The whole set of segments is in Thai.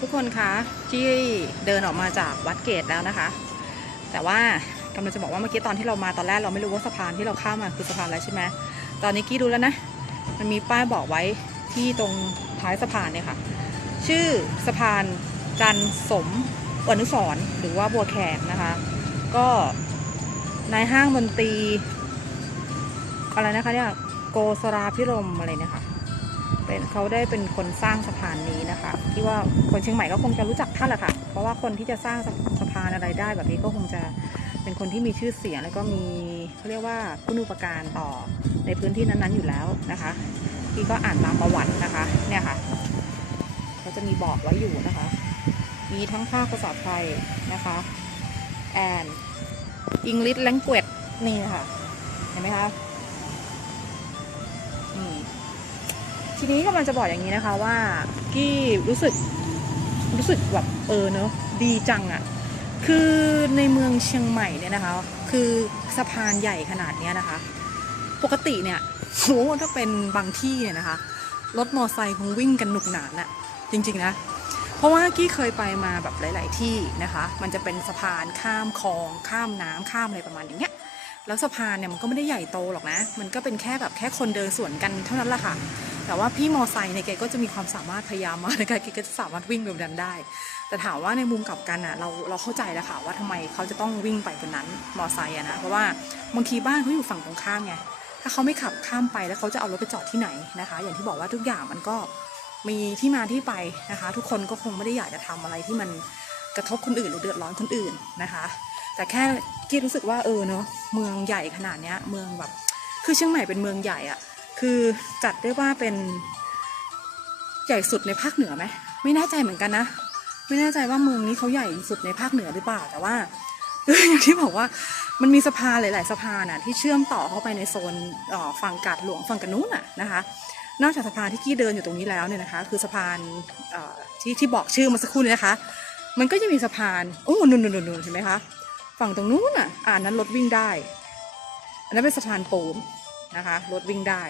ทุกคนคะที่เดินออกมาจากวัดเกตแล้วนะคะ แต่ว่ากำลังจะบอกว่าเมื่อกี้ตอนที่เรามาตอนแรกเราไม่รู้ว่าสะพานที่เราข้ามมาคือสะพานอะไรใช่ไหมตอนนี้กี้รู้แล้วนะ มันมีป้ายบอกไว้ที่ตรงท้ายสะพานเนี่ยค่ะ ชื่อสะพานจันสมอนุสรหรือว่าบัวแขกนะคะ ก็นายห้างดนตรีอะไรนะคะเนี่ยโกสราพิรมอะไรเนี่ยค่ะ เป็นเขาได้เป็นคนสร้างสะพานนี้นะคะที่ว่าคนเชียงใหม่ก็คงจะรู้จักท่านแหละค่ะ เพราะว่าคนที่จะสร้างสะพานอะไรได้แบบนี้ก็คงจะเป็นคนที่มีชื่อเสียงแล้วก็มีเขาเรียกว่าคุณูปการต่อในพื้นที่นั้นๆอยู่แล้วนะคะที่ก็อ่านตามประวัตินะคะเนี่ยค่ะเขาจะมีบอกไว้อยู่นะคะ มีทั้งภาคภาษาไทยนะคะ and English language นี่ค่ะ เห็นไหมคะ ทีนี้กำลังจะบอกอย่างนี้นะคะว่ากี้รู้สึกรู้สึกแบบเออเนอะดีจังอะคือในเมืองเชียงใหม่เนี่ยนะคะ คือสะพานใหญ่ขนาดเนี้ยนะคะ ปกติเนี่ยโหถ้าเป็นบางที่เนี่ยนะคะรถมอไซค์คงวิ่งกันหนุกหนานอะจริงๆนะ เพราะว่ากี้เคยไปมาแบบหลาย ๆ ที่นะคะ มันจะเป็นสะพานข้ามคลอง ข้ามน้ำข้ามอะไรประมาณอย่างเงี้ย แล้วสะพานเนี่ยมันก็ไม่ได้ใหญ่โตหรอกนะ มันก็เป็นแค่แบบแค่คนเดินสวนกันเท่านั้นแหละค่ะ แต่ว่าพี่มอไซค์เนี่ยแกก็จะมีความสามารถพยายามมากในการแกก็จะสามารถวิ่งแบบนั้นได้ แต่ถามว่าในมุมกลับกันอะเราเราเข้าใจแล้วค่ะว่าทำไมเขาจะต้องวิ่งไปบนนั้นมอไซค์อะนะ เพราะว่าบางทีบ้านเขาอยู่ฝั่งตรงข้ามไง ถ้าเขาไม่ขับข้ามไปแล้วเขาจะเอารถไปจอดที่ไหนนะคะ อย่างที่บอกว่าทุกอย่างมันก็มีที่มาที่ไปนะคะ ทุกคนก็คงไม่ได้อยากจะทำอะไรที่มันกระทบคนอื่นหรือเดือดร้อนคนอื่นนะคะ แต่แค่กี้รู้สึกว่าเออเนอะเมืองใหญ่ขนาดเนี้ยเมืองแบบคือเชียงใหม่เป็นเมืองใหญ่อะคือจัดได้ว่าเป็นใหญ่สุดในภาคเหนือไหมไม่แน่ใจเหมือนกันนะ ไม่แน่ใจว่าเมืองนี้เขาใหญ่สุดในภาคเหนือหรือเปล่าแต่ว่าอย่างที่บอกว่ามันมีสะพานหลาย ๆ สะพานน่ะที่เชื่อมต่อเข้าไปในโซนฝั่งกาดหลวงฝั่งกันนู้นน่ะนะคะนอกจากสะพานที่กี้เดินอยู่ตรงนี้แล้วเนี่ยนะคะ คือสะพานที่ที่บอกชื่อมาสักครู่นี้นะคะ มันก็จะมีสะพานโอ้นุ่นนุ่นนุ่นนุ่นเห็นไหมคะ ฝั่งตรงนู้นอะอ่านั้นรถวิ่งได้ อันนั้นเป็นสะพานปูนนะคะรถวิ่งได้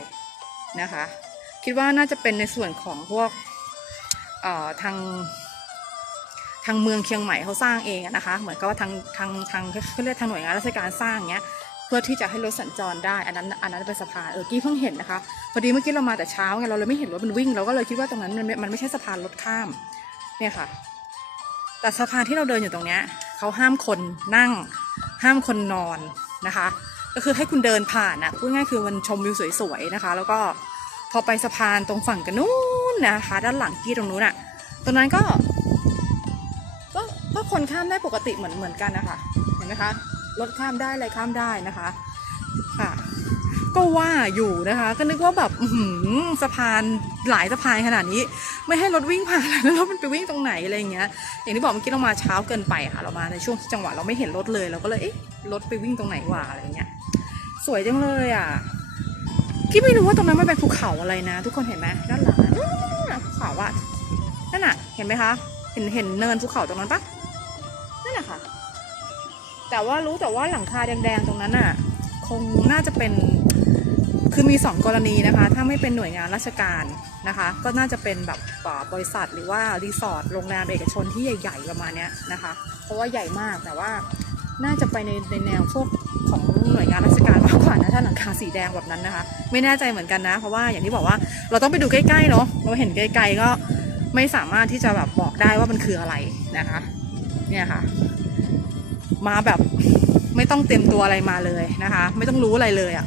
นะคะ คิดว่าน่าจะเป็นในส่วนของพวกเอ่อทางทางเมืองเชียงใหม่เขาสร้างเองนะคะ เหมือนกับว่าทางทางทางเขาเรียกทางหน่วยงานราชการสร้างเงี้ยเพื่อที่จะให้รถสัญจรได้ อันนั้นอันนั้นเป็นสะพานเออกี้เพิ่งเห็นนะคะพอดีเมื่อกี้เรามาแต่เช้าไงเราเลยไม่เห็นรถมันวิ่งเราก็เลยคิดว่าตรงนั้นมันมันไม่ใช่สะพานรถข้ามเนี่ยค่ะ แต่สะพานที่เราเดินอยู่ตรงเนี้ย เขาห้ามคนนั่งห้ามคนนอนนะคะ ก็คือให้คุณเดินผ่านอะพูดง่ายคือมันชมวิวสวยๆนะคะ แล้วก็พอไปสะพานตรงฝั่งกันนู้นนะคะ ด้านหลังกี้ตรงนู้นอะตรงนั้นก็ก็ก็คนข้ามได้ปกติเหมือนเหมือนกันนะคะเห็นไหมคะรถข้ามได้อะไรข้ามได้นะคะค่ะ ก็ว่าอยู่นะคะ ก็นึกว่าแบบสะพานหลายสะพานขนาดนี้ ไม่ให้รถวิ่งผ่านแล้วรถมันไปวิ่งตรงไหนอะไรอย่างเงี้ย อย่างที่บอกเมื่อกี้เรามาเช้าเกินไปค่ะเรามาในช่วงจังหวะเราไม่เห็นรถเลยเราก็เลยเอ๊ะรถไปวิ่งตรงไหนวะอะไรเงี้ยสวยจังเลยอะที่ไม่รู้ว่าตรงนั้นมันเป็นภูเขาอะไรนะ ทุกคนเห็นไหมด้านหลังอะนู่นน่ะภูเขาอะนั่นน่ะ เห็นไหมคะเห็นเห็นเนินภูเขาตรงนั้นปะนั่นแหละค่ะแต่ว่ารู้แต่ว่าหลังคาแดงๆตรงนั้นน่ะ คงน่าจะเป็น คือมีสองกรณีนะคะ ถ้าไม่เป็นหน่วยงานราชการนะคะ ก็น่าจะเป็นแบบบริษัทหรือว่ารีสอร์ทโรงแรมเอกชนที่ใหญ่ๆประมาณนี้นะคะ เพราะว่าใหญ่มากแต่ว่าน่าจะไปในในแนวพวกของหน่วยงานราชการมากกว่านะถ้าหลังคาสีแดงแบบนั้นนะคะ ไม่แน่ใจเหมือนกันนะ เพราะว่าอย่างที่บอกว่าเราต้องไปดูใกล้ๆเนาะเราเห็นไกลๆก็ไม่สามารถที่จะแบบบอกได้ว่ามันคืออะไรนะคะ เนี่ยค่ะ มาแบบไม่ต้องเตรียมตัวอะไรมาเลยนะคะ ไม่ต้องรู้อะไรเลยอะ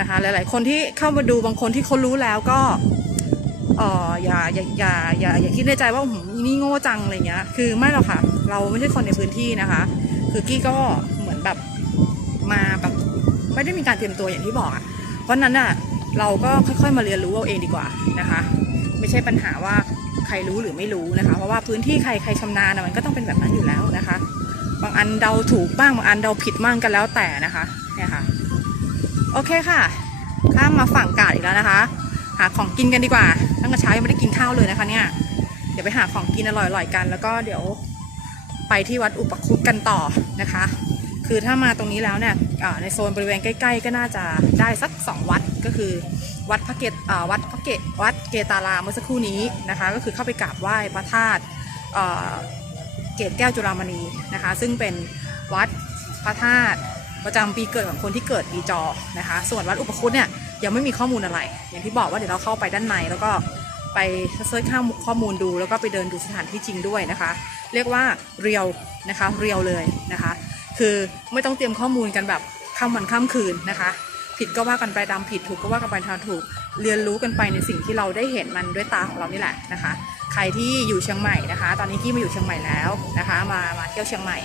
นะคะ หลาย ๆ คนที่เข้ามาดูบางคนที่เขารู้แล้วก็เอออย่าอย่าอย่าอย่าอย่าคิดในใจว่าหืมนี่โง่จังอะไรเงี้ย คือไม่หรอกค่ะ เราไม่ใช่คนในพื้นที่นะคะ คือกี้ก็เหมือนแบบมาแบบไม่ได้มีการเตรียมตัวอย่างที่บอกอะเพราะนั้นอะเราก็ค่อยๆมาเรียนรู้เอาเองดีกว่านะคะ ไม่ใช่ปัญหาว่าใครรู้หรือไม่รู้นะคะ เพราะว่าพื้นที่ใครใครชำนาญมันก็ต้องเป็นแบบนั้นอยู่แล้วนะคะ บางอันเดาถูกบ้างบางอันเดาผิดบ้างกันแล้วแต่นะคะ โอเคค่ะ ข้ามมาฝั่งกาดอีกแล้วนะคะ หาของกินกันดีกว่า ตั้งแต่เช้ายังไม่ได้กินข้าวเลยนะคะเนี่ย เดี๋ยวไปหาของกินอร่อยๆกัน แล้วก็เดี๋ยวไปที่วัดอุปคุตกันต่อนะคะ คือถ้ามาตรงนี้แล้วเนี่ยในโซนบริเวณใกล้ ๆ ก็น่าจะได้สัก 2 วัดก็คือวัดพระเกตวัดพระเกตวัดเกตารามเมื่อสักครู่นี้นะคะ ก็คือเข้าไปกราบไหว้พระธาตุเอ่อเกตแก้วจุฬามณีนะคะ ซึ่งเป็นวัดพระธาตุ ประจำปีเกิดของคนที่เกิดปีจอนะคะ ส่วนวัดอุปคุตเนี่ยยังไม่มีข้อมูลอะไร อย่างที่บอกว่าเดี๋ยวเราเข้าไปด้านในแล้วก็ไปเซิร์ชข้าข้อมูลดู แล้วก็ไปเดินดูสถานที่จริงด้วยนะคะ เรียกว่าเรียวนะคะเรียวเลยนะคะ คือไม่ต้องเตรียมข้อมูลกันแบบข้ามวันข้ามคืนนะคะ ผิดก็ว่ากันไปตามผิดถูกก็ว่ากันไปตามถูก เรียนรู้กันไปในสิ่งที่เราได้เห็นมันด้วยตาของเรานี่แหละนะคะ ใครที่อยู่เชียงใหม่นะคะ ตอนนี้กี้มาอยู่เชียงใหม่แล้วนะคะ มามาเที่ยวเชียงใหม่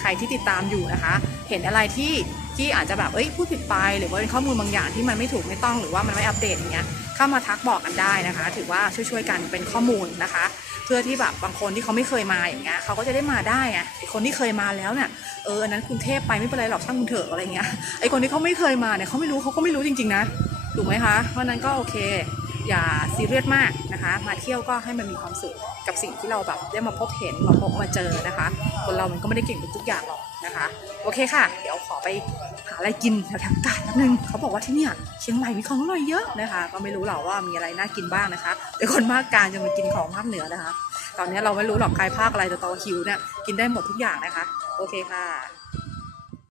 ใครที่ติดตามอยู่นะคะ เห็นอะไรที่ที่อาจจะแบบเอ้ยพูดผิดไป หรือว่าเป็นข้อมูลบางอย่างที่มันไม่ถูกไม่ต้องหรือว่ามันไม่อัปเดตอย่างเงี้ยเข้ามาทักบอกกันได้นะคะ ถือว่าช่วยๆกันเป็นข้อมูลนะคะ เพื่อที่แบบบางคนที่เขาไม่เคยมาอย่างเงี้ยเขาก็จะได้มาได้อะไอคนที่เคยมาแล้วเนี่ยเอออันนั้นกรุงเทพไปไม่เป็นไรหรอกช่างคุณเถอะอะไรเงี้ยไอคนที่เขาไม่เคยมาเนี่ยเขาไม่รู้เขาก็ไม่รู้จริง ๆ นะถูกไหมคะเพราะนั้นก็โอเค อย่าซีเรียสมากนะคะ มาเที่ยวก็ให้มันมีความสุขกับสิ่งที่เราแบบได้มาพบเห็นมาพบมาเจอนะคะ คนเรามันก็ไม่ได้เก่งทุกอย่างหรอกนะคะ โอเคค่ะ เดี๋ยวขอไปหาอะไรกินแถวๆกาดแป๊บนึงเขาบอกว่าที่เนี่ยเชียงใหม่มีของอร่อยเยอะนะคะ ก็ไม่รู้หรอกว่ามีอะไรน่ากินบ้างนะคะแต่คนภาคกลางจะมากินของภาคเหนือนะคะ ตอนนี้เราไม่รู้หรอกใครภาคอะไรแต่ตอหิวเนี่ยกินได้หมดทุกอย่างนะคะ โอเคค่ะ